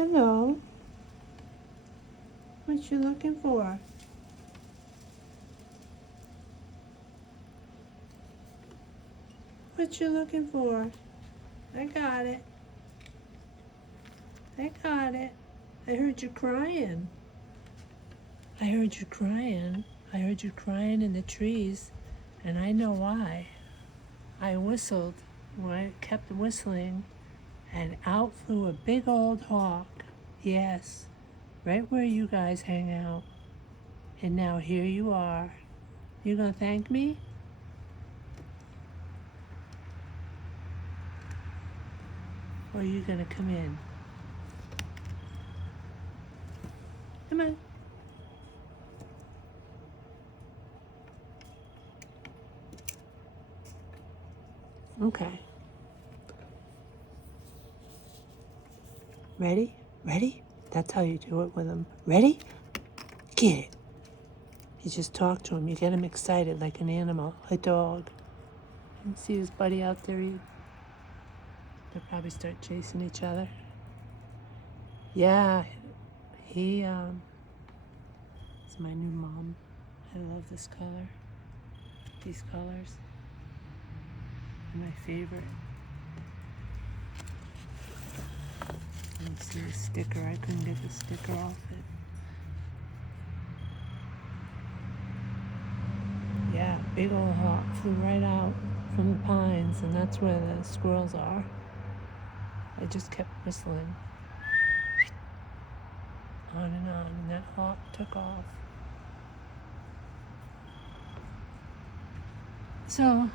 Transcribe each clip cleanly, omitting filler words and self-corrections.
Hello. What you looking for? What you looking for? I got it. I got it. I heard you crying. I heard you crying. I heard you crying in the trees, and I know why. I whistled. I kept whistling, and out flew a big old hawk. Yes, right where you guys hang out. And now here you are. You gonna thank me? Or are you gonna come in? Come on. Okay. Ready? Ready? That's how you do it with him. Ready? Get it. You just talk to him. You get him excited like an animal, a dog. And see his buddy out there. They'll probably start chasing each other. Yeah, he it's my new mom. I love this color. These colors are my favorite. Let's see the sticker. I couldn't get the sticker off it. Yeah, big old hawk flew right out from the pines, and that's where the squirrels are. I just kept whistling on, and that hawk took off. So,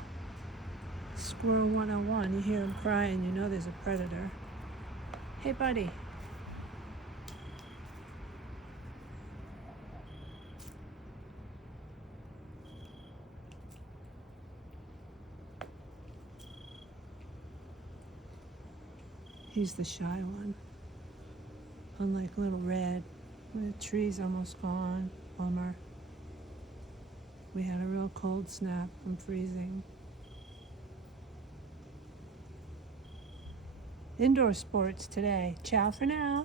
Squirrel 101, you hear him crying, you know there's a predator. Hey, buddy. He's the shy one. Unlike Little Red, the tree's almost gone. Bummer. We had a real cold snap. I'm freezing. Indoor sports today. Ciao for now.